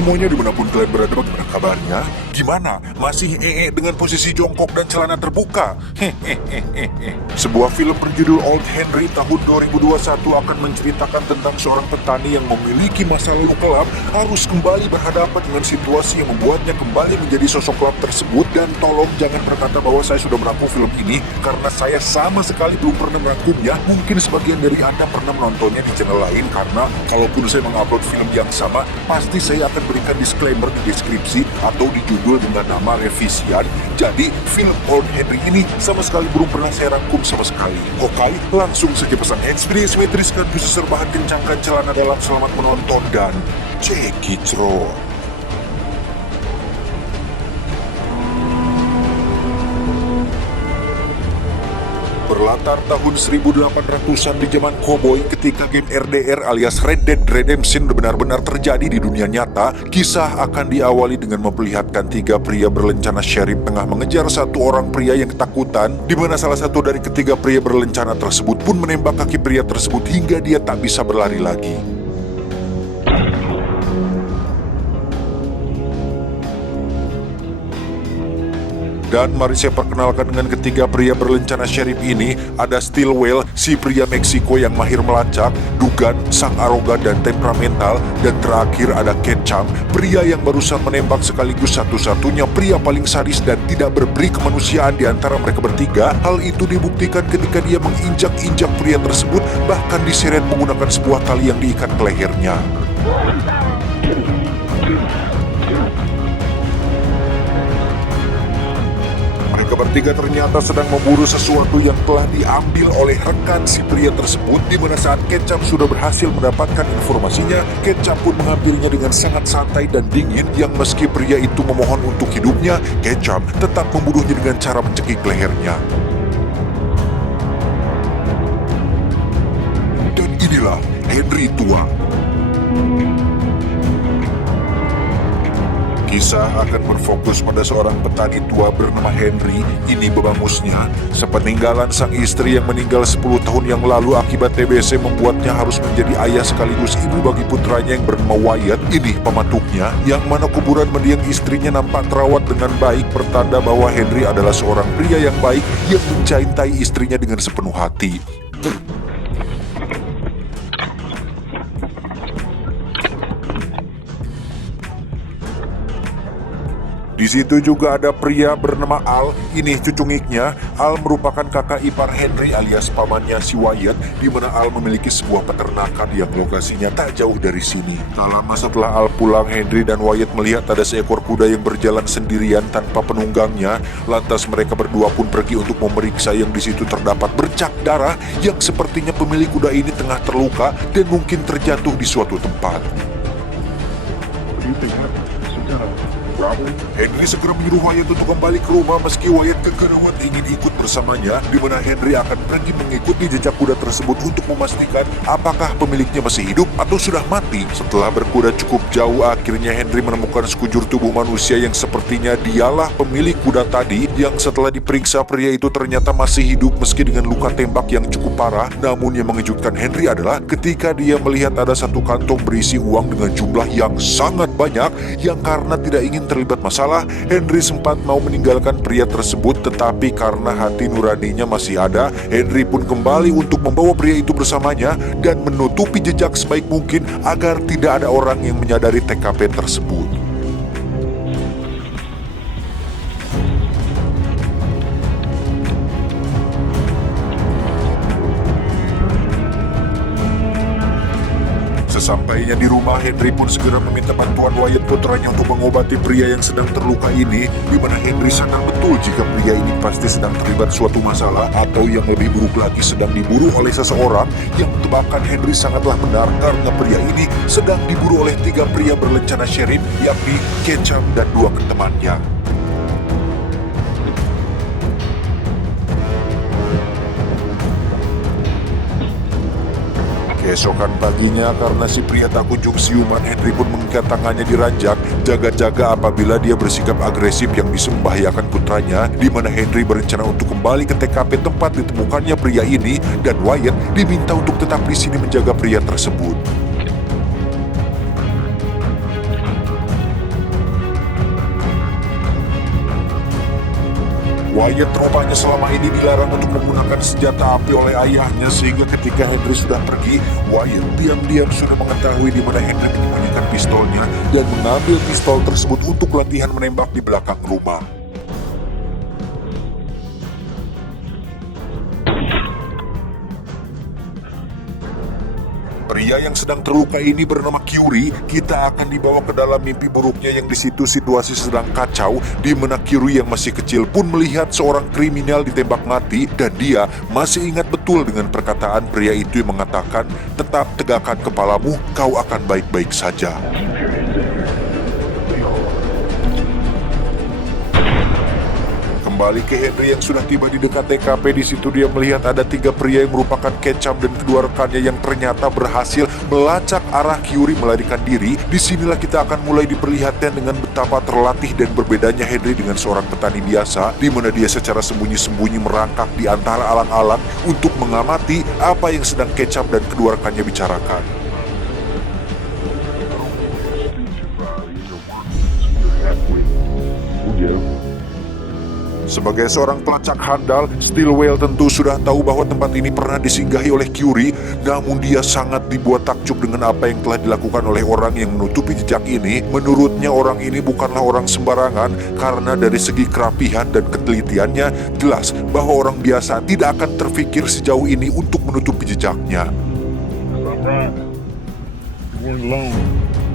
semuanya dimanapun kalian berada, bagaimana kabarnya? Gimana? Masih dengan posisi jongkok dan celana terbuka? Hehehehe. Sebuah film berjudul Old Henry tahun 2021 akan menceritakan tentang seorang petani yang memiliki masa lalu kelam harus kembali berhadapan dengan situasi yang membuatnya kembali menjadi sosok kelam tersebut. Dan tolong jangan berkata bahwa saya sudah merangkum film ini, karena saya sama sekali belum pernah merangkumnya. Mungkin sebagian dari Anda pernah menontonnya di channel lain, karena kalaupun saya mengupload film yang sama, pasti saya akan berikan disclaimer di deskripsi atau di judul dengan nama revisian. Jadi film Old Henry ini sama sekali belum pernah saya rangkum sama sekali. Oke, langsung saja pesan handsfree, simetris, kardus, serbahan kencangkan celana dalam. Selamat menonton dan check it out. Berlatar tahun 1800-an di zaman koboi, ketika game RDR alias Red Dead Redemption benar-benar terjadi di dunia nyata. Kisah akan diawali dengan memperlihatkan tiga pria berencana sheriff tengah mengejar satu orang pria yang ketakutan, di mana salah satu dari ketiga pria berencana tersebut pun menembak kaki pria tersebut hingga dia tak bisa berlari lagi. Dan mari saya perkenalkan dengan ketiga pria berencana sheriff ini. Ada Stillwell, si pria Meksiko yang mahir melacak, Dugan, sang arogan dan temperamental, dan terakhir ada Ketchum, pria yang barusan menembak sekaligus satu-satunya pria paling sadis dan tidak berberi kemanusiaan di antara mereka bertiga. Hal itu dibuktikan ketika dia menginjak-injak pria tersebut, bahkan diseret menggunakan sebuah tali yang diikat ke lehernya. Mereka bertiga ternyata sedang memburu sesuatu yang telah diambil oleh rekan si pria tersebut, di mana saat Ketchum sudah berhasil mendapatkan informasinya, Ketchum pun menghampirinya dengan sangat santai dan dingin, yang meski pria itu memohon untuk hidupnya, Ketchum tetap membunuhnya dengan cara mencekik lehernya. Dan inilah Henry tua. Kisah akan berfokus pada seorang petani tua bernama Henry. Ini bebangusnya, sepeninggalan sang istri yang meninggal 10 tahun yang lalu akibat TBC membuatnya harus menjadi ayah sekaligus ibu bagi putranya yang bernama Wyatt. Ini pematuknya, yang mana kuburan mendiang istrinya nampak terawat dengan baik, pertanda bahwa Henry adalah seorang pria yang baik yang mencintai istrinya dengan sepenuh hati. Di situ juga ada pria bernama Al. Ini cucungiknya. Al merupakan kakak ipar Henry alias pamannya si Wyatt, di mana Al memiliki sebuah peternakan yang lokasinya tak jauh dari sini. Tak lama setelah Al pulang, Henry dan Wyatt melihat ada seekor kuda yang berjalan sendirian tanpa penunggangnya. Lantas mereka berdua pun pergi untuk memeriksa, yang di situ terdapat bercak darah yang sepertinya pemilik kuda ini tengah terluka dan mungkin terjatuh di suatu tempat. Henry segera menyuruh Wyatt untuk kembali ke rumah, meski Wyatt kegerawat ingin ikut bersamanya, di mana Henry akan pergi mengikuti jejak kuda tersebut untuk memastikan apakah pemiliknya masih hidup atau sudah mati. Setelah berkuda cukup jauh, akhirnya Henry menemukan sekujur tubuh manusia yang sepertinya dialah pemilik kuda tadi, yang setelah diperiksa pria itu ternyata masih hidup meski dengan luka tembak yang cukup parah. Namun yang mengejutkan Henry adalah ketika dia melihat ada satu kantong berisi uang dengan jumlah yang sangat banyak, yang karena tidak ingin terlibat masalah, Henry sempat mau meninggalkan pria tersebut, tetapi karena hati nuraninya masih ada, Henry pun kembali untuk membawa pria itu bersamanya dan menutupi jejak sebaik mungkin agar tidak ada orang yang menyadari TKP tersebut. Sesampainya di rumah, Henry pun segera meminta bantuan Wyatt putranya untuk mengobati pria yang sedang terluka ini, di mana Henry sadar betul jika pria ini pasti sedang terlibat suatu masalah, atau yang lebih buruk lagi sedang diburu oleh seseorang. Yang tebakan Henry sangatlah benar, karena pria ini sedang diburu oleh tiga pria berlencana sheriff, yakni Ketchum dan dua temannya. Keesokan paginya, karena si pria tak kunjung siuman, Henry pun mengikat tangannya di ranjang, jaga-jaga apabila dia bersikap agresif yang bisa membahayakan putranya, di mana Henry berencana untuk kembali ke TKP tempat ditemukannya pria ini, dan Wyatt diminta untuk tetap di sini menjaga pria tersebut. Wyatt rupanya selama ini dilarang untuk menggunakan senjata api oleh ayahnya, sehingga ketika Henry sudah pergi, Wyatt diam-diam sudah mengetahui di mana Henry menyembunyikan pistolnya dan mengambil pistol tersebut untuk latihan menembak di belakang rumah. Pria yang sedang terluka ini bernama Kyuri. Kita akan dibawa ke dalam mimpi buruknya yang di situ situasi sedang kacau, di mana Kyuri yang masih kecil pun melihat seorang kriminal ditembak mati dan dia masih ingat betul dengan perkataan pria itu yang mengatakan, "Tetap tegakkan kepalamu, kau akan baik-baik saja." Kembali ke Henry yang sudah tiba di dekat TKP. Di situ dia melihat ada 3 pria yang merupakan Ketchum dan kedua rekannya yang ternyata berhasil melacak arah Kyuri melarikan diri. Disinilah kita akan mulai diperlihatkan dengan betapa terlatih dan berbedanya Henry dengan seorang petani biasa, di mana dia secara sembunyi-sembunyi merangkak di antara alang-alang untuk mengamati apa yang sedang Ketchum dan kedua rekannya bicarakan. Sebagai seorang pelacak handal, Stillwell tentu sudah tahu bahwa tempat ini pernah disinggahi oleh Kyuri, namun dia sangat dibuat takjub dengan apa yang telah dilakukan oleh orang yang menutupi jejak ini. Menurutnya orang ini bukanlah orang sembarangan, karena dari segi kerapihan dan ketelitiannya, jelas bahwa orang biasa tidak akan terfikir sejauh ini untuk menutupi jejaknya.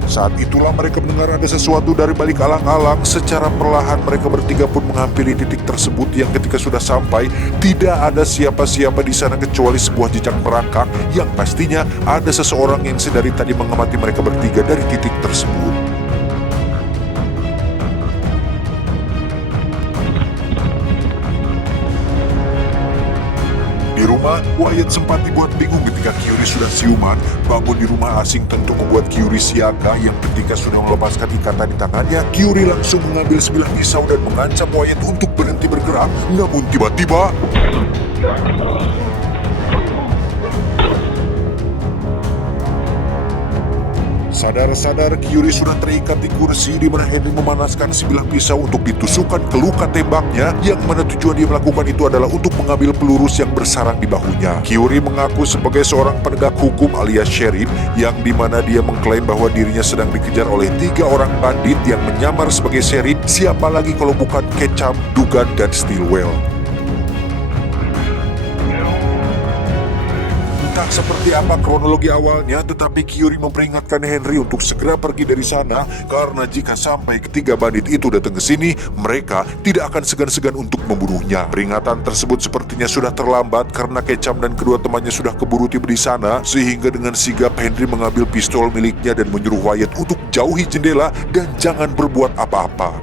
Saat itulah mereka mendengar ada sesuatu dari balik alang-alang. Secara perlahan mereka bertiga pun menghampiri titik tersebut yang ketika sudah sampai, tidak ada siapa-siapa di sana kecuali sebuah jejak merangkak yang pastinya ada seseorang yang sedari tadi mengamati mereka bertiga dari titik tersebut. Di rumah, Wyatt sempat dibuat bingung ketika Kyuri sudah siuman. Bangun di rumah asing tentu membuat Kyuri siaga, yang ketika sudah melepaskan ikatan di tangannya, Kyuri langsung mengambil sebilah pisau dan mengancam Wyatt untuk berhenti bergerak. Namun tiba-tiba sadar-sadar Kyuri sudah terikat di kursi, di mana Henry memanaskan sebilah pisau untuk ditusukkan ke luka tembaknya, yang mana tujuan dia melakukan itu adalah untuk mengambil pelurus yang bersarang di bahunya. Kyuri mengaku sebagai seorang penegak hukum alias sheriff, yang dimana dia mengklaim bahwa dirinya sedang dikejar oleh 3 orang bandit yang menyamar sebagai sheriff. Siapa lagi kalau bukan Ketchum, Dugan, dan Stillwell. Entah seperti apa kronologi awalnya, tetapi Kyuri memperingatkan Henry untuk segera pergi dari sana, karena jika sampai ketiga bandit itu datang ke sini, mereka tidak akan segan-segan untuk membunuhnya. Peringatan tersebut sepertinya sudah terlambat karena Ketchum dan kedua temannya sudah keburu tiba di sana, sehingga dengan sigap Henry mengambil pistol miliknya dan menyuruh Wyatt untuk jauhi jendela dan jangan berbuat apa-apa.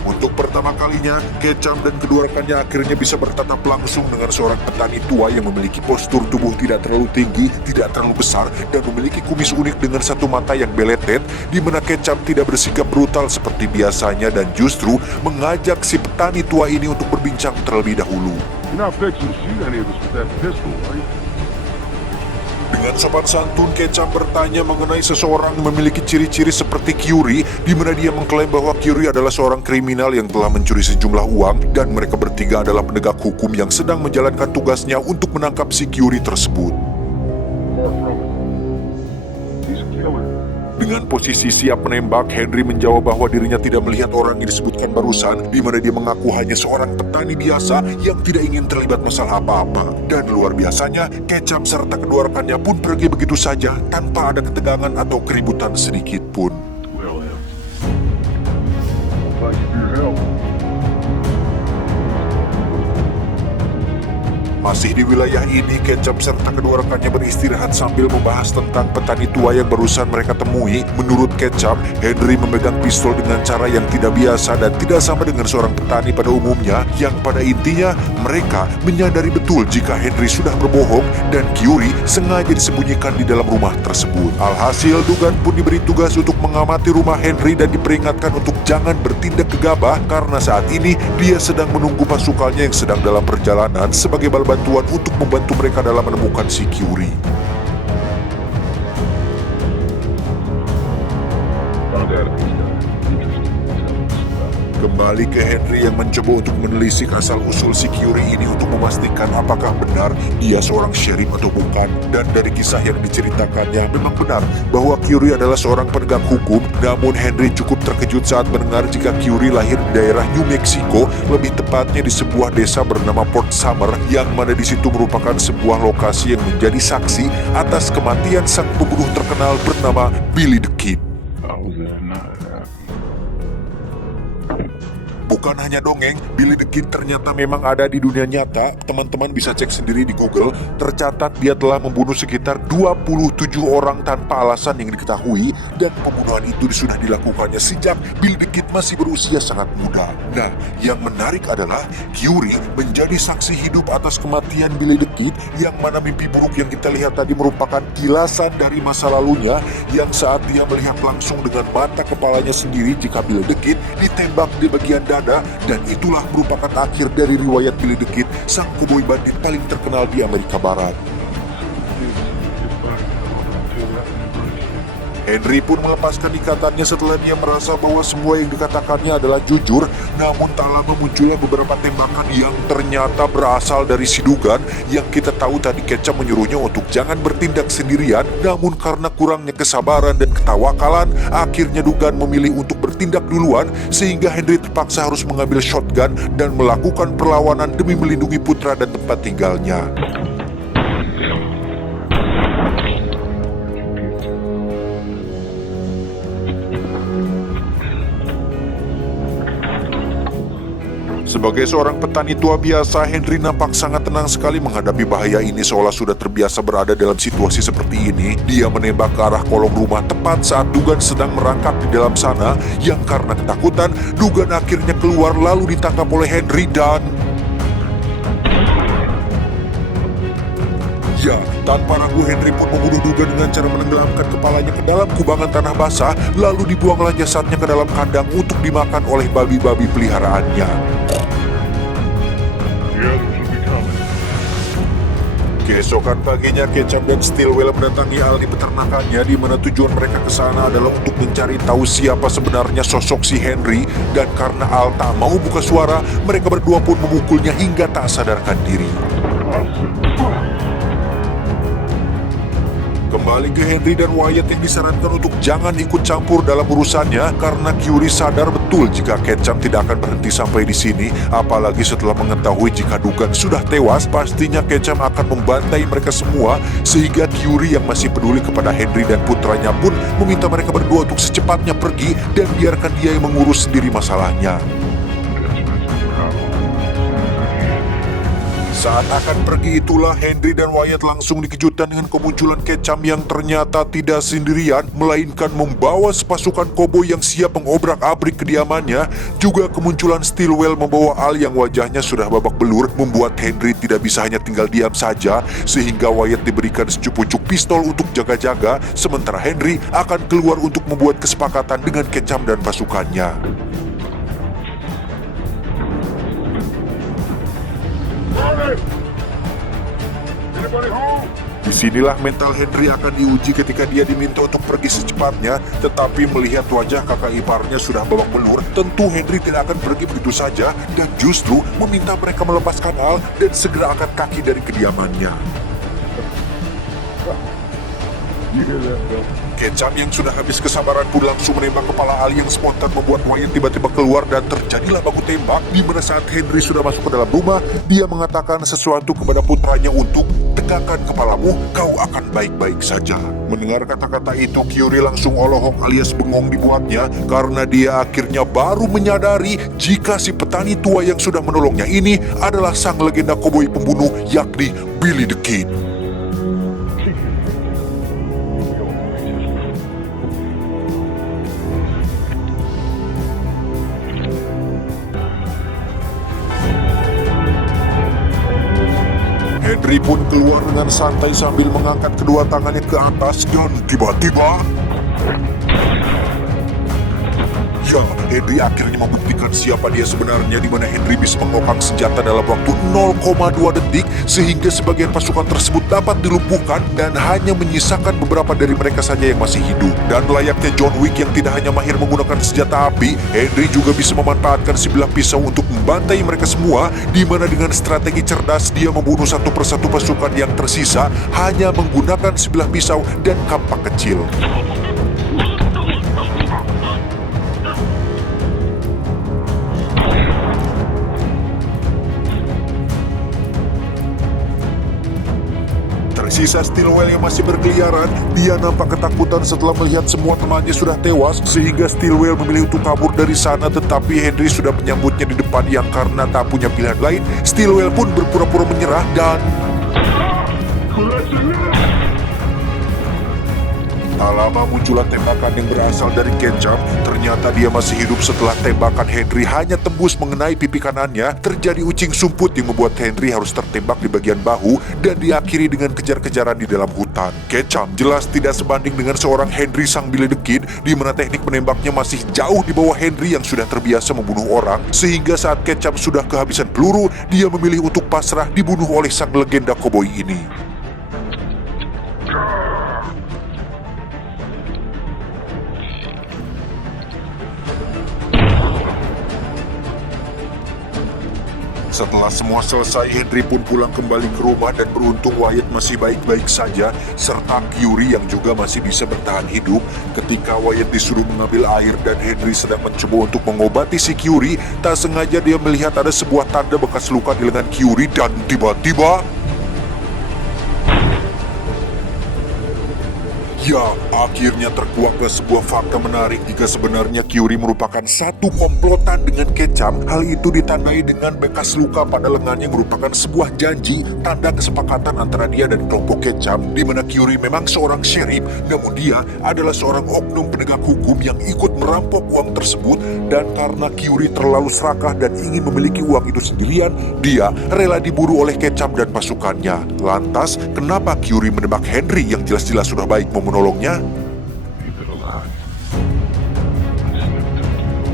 Untuk pertama kalinya, Ketchum dan kedua rekannya akhirnya bisa bertatap langsung dengan seorang petani tua yang memiliki postur tubuh tidak terlalu tinggi, tidak terlalu besar, dan memiliki kumis unik dengan satu mata yang beletet, di mana Ketchum tidak bersikap brutal seperti biasanya dan justru mengajak si petani tua ini untuk berbincang terlebih dahulu. Dengan sopan santun, Ketchum bertanya mengenai seseorang yang memiliki ciri-ciri seperti Kyuri, di mana dia mengklaim bahwa Kyuri adalah seorang kriminal yang telah mencuri sejumlah uang, dan mereka bertiga adalah penegak hukum yang sedang menjalankan tugasnya untuk menangkap si Kyuri tersebut. Dengan posisi siap menembak, Henry menjawab bahwa dirinya tidak melihat orang yang disebutkan barusan, di mana dia mengaku hanya seorang petani biasa yang tidak ingin terlibat masalah apa-apa. Dan luar biasanya, Ketchum serta kedua rekannya pun pergi begitu saja tanpa ada ketegangan atau keributan sedikit pun. Masih di wilayah ini, Ketchum serta kedua rekannya beristirahat sambil membahas tentang petani tua yang barusan mereka temui. Menurut Ketchum, Henry memegang pistol dengan cara yang tidak biasa dan tidak sama dengan seorang petani pada umumnya, yang pada intinya mereka menyadari betul jika Henry sudah berbohong dan Kyuri sengaja disembunyikan di dalam rumah tersebut. Alhasil, Dugan pun diberi tugas untuk mengamati rumah Henry dan diperingatkan untuk jangan bertindak gegabah karena saat ini dia sedang menunggu pasukannya yang sedang dalam perjalanan sebagai bantuan untuk membantu mereka dalam menemukan si Kyuri. Kembali ke Henry yang mencoba untuk menelisik asal-usul si Curie ini untuk memastikan apakah benar dia seorang sheriff atau bukan. Dan dari kisah yang diceritakannya memang benar bahwa Curie adalah seorang penegak hukum. Namun Henry cukup terkejut saat mendengar jika Curie lahir di daerah New Mexico, lebih tepatnya di sebuah desa bernama Port Summer, yang mana di situ merupakan sebuah lokasi yang menjadi saksi atas kematian sang pembunuh terkenal bernama Billy the Kid. Bukan hanya dongeng, Billy the Kid ternyata memang ada di dunia nyata. Teman-teman bisa cek sendiri di Google. Tercatat dia telah membunuh sekitar 27 orang tanpa alasan yang diketahui, dan pembunuhan itu sudah dilakukannya sejak Billy the Kid masih berusia sangat muda. Nah, yang menarik adalah Curie menjadi saksi hidup atas kematian Billy the Kid, yang mana mimpi buruk yang kita lihat tadi merupakan kilasan dari masa lalunya, yang saat dia melihat langsung dengan mata kepalanya sendiri jika Billy the Kid ditembak di bagian dada. Dan itulah merupakan akhir dari riwayat Billy the Kid, sang koboi bandit paling terkenal di Amerika Barat. Henry pun melepaskan ikatannya setelah dia merasa bahwa semua yang dikatakannya adalah jujur. Namun tak lama muncullah beberapa tembakan yang ternyata berasal dari si Dugan, yang kita tahu tadi Ketchup menyuruhnya untuk jangan bertindak sendirian. Namun karena kurangnya kesabaran dan ketawakalan, akhirnya Dugan memilih untuk bertindak duluan, sehingga Henry terpaksa harus mengambil shotgun dan melakukan perlawanan demi melindungi putra dan tempat tinggalnya. Sebagai seorang petani tua biasa, Henry nampak sangat tenang sekali menghadapi bahaya ini, seolah sudah terbiasa berada dalam situasi seperti ini. Dia menembak ke arah kolong rumah tepat saat Dugan sedang merangkak di dalam sana, yang karena ketakutan, Dugan akhirnya keluar lalu ditangkap oleh Henry dan... Ya, tanpa ragu Henry pun membunuh Dugan dengan cara menenggelamkan kepalanya ke dalam kubangan tanah basah, lalu dibuanglah jasadnya ke dalam kandang untuk dimakan oleh babi-babi peliharaannya. Keesokan paginya, Ketchup dan Stillwell mendatangi Al di peternakannya, di mana tujuan mereka ke sana adalah untuk mencari tahu siapa sebenarnya sosok si Henry. Dan karena Al tak mau buka suara, mereka berdua pun memukulnya hingga tak sadarkan diri. Kembali ke Henry dan Wyatt yang disarankan untuk jangan ikut campur dalam urusannya, karena Curie sadar betul jika Ketchup tidak akan berhenti sampai di sini. Apalagi setelah mengetahui jika Dugan sudah tewas, pastinya Ketchup akan membantai mereka semua. Sehingga Curie yang masih peduli kepada Henry dan putranya pun meminta mereka berdua untuk secepatnya pergi dan biarkan dia yang mengurus sendiri masalahnya. Saat akan pergi itulah Henry dan Wyatt langsung dikejutkan dengan kemunculan Ketchup yang ternyata tidak sendirian, melainkan membawa sepasukan koboi yang siap mengobrak-abrik kediamannya. Juga kemunculan Stillwell membawa Al yang wajahnya sudah babak belur, membuat Henry tidak bisa hanya tinggal diam saja, sehingga Wyatt diberikan secucuk pistol untuk jaga-jaga, sementara Henry akan keluar untuk membuat kesepakatan dengan Ketchup dan pasukannya. Disinilah mental Henry akan diuji ketika dia diminta untuk pergi secepatnya, tetapi melihat wajah kakak iparnya sudah babak belur, tentu Henry tidak akan pergi begitu saja dan justru meminta mereka melepaskan Al dan segera angkat kaki dari kediamannya. Ketchup yang sudah habis kesabaran pun langsung menembak kepala Al yang spontan membuat Wyatt tiba-tiba keluar dan terjadilah baku tembak, di mana saat Henry sudah masuk ke dalam rumah, dia mengatakan sesuatu kepada putranya untuk tegakkan kepalamu, kau akan baik-baik saja. Mendengar kata-kata itu, Curie langsung olohok alias bengong dibuatnya, karena dia akhirnya baru menyadari jika si petani tua yang sudah menolongnya ini adalah sang legenda koboi pembunuh, yakni Billy the Kid. Henry pun keluar dengan santai sambil mengangkat kedua tangannya ke atas dan tiba-tiba... Ya, Henry akhirnya membuktikan siapa dia sebenarnya, di mana Henry bisa mengokang senjata dalam waktu 0,2 detik sehingga sebagian pasukan tersebut dapat dilumpuhkan dan hanya menyisakan beberapa dari mereka saja yang masih hidup. Dan layaknya John Wick yang tidak hanya mahir menggunakan senjata api, Henry juga bisa memanfaatkan sebilah pisau untuk membantai mereka semua, di mana dengan strategi cerdas dia membunuh satu persatu pasukan yang tersisa hanya menggunakan sebilah pisau dan kampak kecil. Tersisa Stillwell yang masih berkeliaran. Dia nampak ketakutan setelah melihat semua temannya sudah tewas, sehingga Stillwell memilih untuk kabur dari sana, tetapi Henry sudah menyambutnya di depan yang karena tak punya pilihan lain, Stillwell pun berpura-pura menyerah dan tak lama muncullah tembakan yang berasal dari Ketchum. Ternyata dia masih hidup setelah tembakan Henry hanya tembus mengenai pipi kanannya. Terjadi ucing sumput yang membuat Henry harus tertembak di bagian bahu dan diakhiri dengan kejar-kejaran di dalam hutan. Ketchum jelas tidak sebanding dengan seorang Henry sang Billy the Kid, di mana teknik menembaknya masih jauh di bawah Henry yang sudah terbiasa membunuh orang, sehingga saat Ketchum sudah kehabisan peluru, dia memilih untuk pasrah dibunuh oleh sang legenda koboi ini. Setelah semua selesai, Henry pun pulang kembali ke rumah dan beruntung Wyatt masih baik-baik saja, serta Curie yang juga masih bisa bertahan hidup. Ketika Wyatt disuruh mengambil air dan Henry sedang mencoba untuk mengobati si Curie, tak sengaja dia melihat ada sebuah tanda bekas luka di lengan Curie dan tiba-tiba... Ya, akhirnya terkuaklah sebuah fakta menarik jika sebenarnya Curie merupakan satu komplotan dengan Ketchum. Hal itu ditandai dengan bekas luka pada lengannya yang merupakan sebuah janji, tanda kesepakatan antara dia dan kelompok Ketchum, di mana Curie memang seorang sheriff, namun dia adalah seorang oknum penegak hukum yang ikut merampok uang tersebut, dan karena Curie terlalu serakah dan ingin memiliki uang itu sendirian, dia rela diburu oleh Ketchum dan pasukannya. Lantas, kenapa Curie menembak Henry yang jelas-jelas sudah baik menolongnya?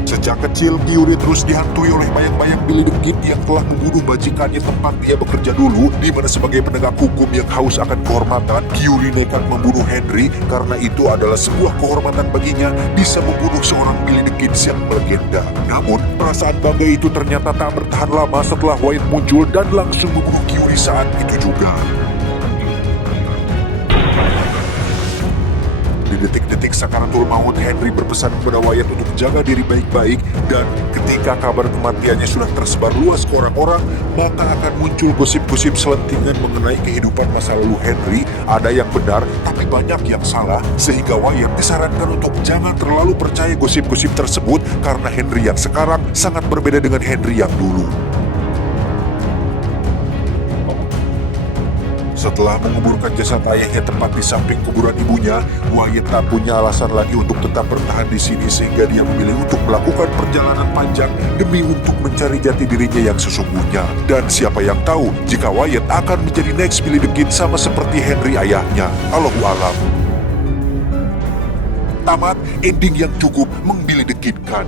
Sejak kecil, Curie terus dihantui oleh bayang-bayang Billy the Kid yang telah membunuh majikannya tempat dia bekerja dulu, di mana sebagai penegak hukum yang haus akan kehormatan, Curie nekat membunuh Henry karena itu adalah sebuah kehormatan baginya bisa membunuh seorang Billy the Kid yang melegenda. Namun, perasaan bangga itu ternyata tak bertahan lama setelah Wyatt muncul dan langsung membunuh Curie saat itu juga. Di detik-detik sakaratul maut, Henry berpesan kepada Wyatt untuk jaga diri baik-baik, dan ketika kabar kematiannya sudah tersebar luas ke orang-orang, maka akan muncul gosip-gosip selentingan mengenai kehidupan masa lalu Henry. Ada yang benar, tapi banyak yang salah, sehingga Wyatt disarankan untuk jangan terlalu percaya gosip-gosip tersebut karena Henry yang sekarang sangat berbeda dengan Henry yang dulu. Setelah menguburkan jasad ayahnya tepat di samping kuburan ibunya, Wyatt tak punya alasan lagi untuk tetap bertahan di sini, sehingga dia memilih untuk melakukan perjalanan panjang demi untuk mencari jati dirinya yang sesungguhnya. Dan siapa yang tahu jika Wyatt akan menjadi next Billy the Kid sama seperti Henry ayahnya. Allahu alam. Tamat, ending yang cukup meng-Billy the Kid kan.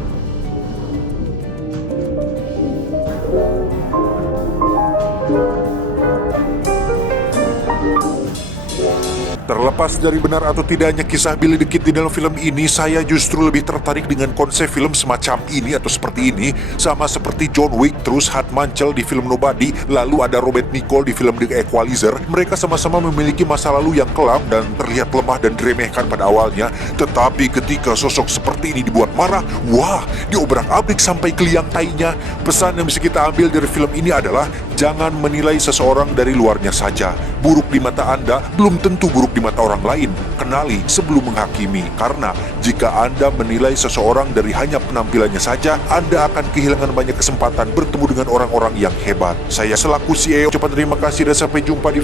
Terlepas dari benar atau tidaknya kisah Billy the Kid di dalam film ini, saya justru lebih tertarik dengan konsep film semacam ini atau seperti ini. Sama seperti John Wick, terus Hart Manchel di film Nobody, lalu ada Robert Nichol di film The Equalizer. Mereka sama-sama memiliki masa lalu yang kelam dan terlihat lemah dan diremehkan pada awalnya. Tetapi ketika sosok seperti ini dibuat marah, wah, diobrak-abrik sampai ke liang tainya. Pesan yang bisa kita ambil dari film ini adalah jangan menilai seseorang dari luarnya saja. Buruk di mata Anda belum tentu buruk di mata orang lain. Kenali sebelum menghakimi, karena jika Anda menilai seseorang dari hanya penampilannya saja, Anda akan kehilangan banyak kesempatan bertemu dengan orang-orang yang hebat. Saya selaku CEO ucapkan terima kasih dan sampai jumpa di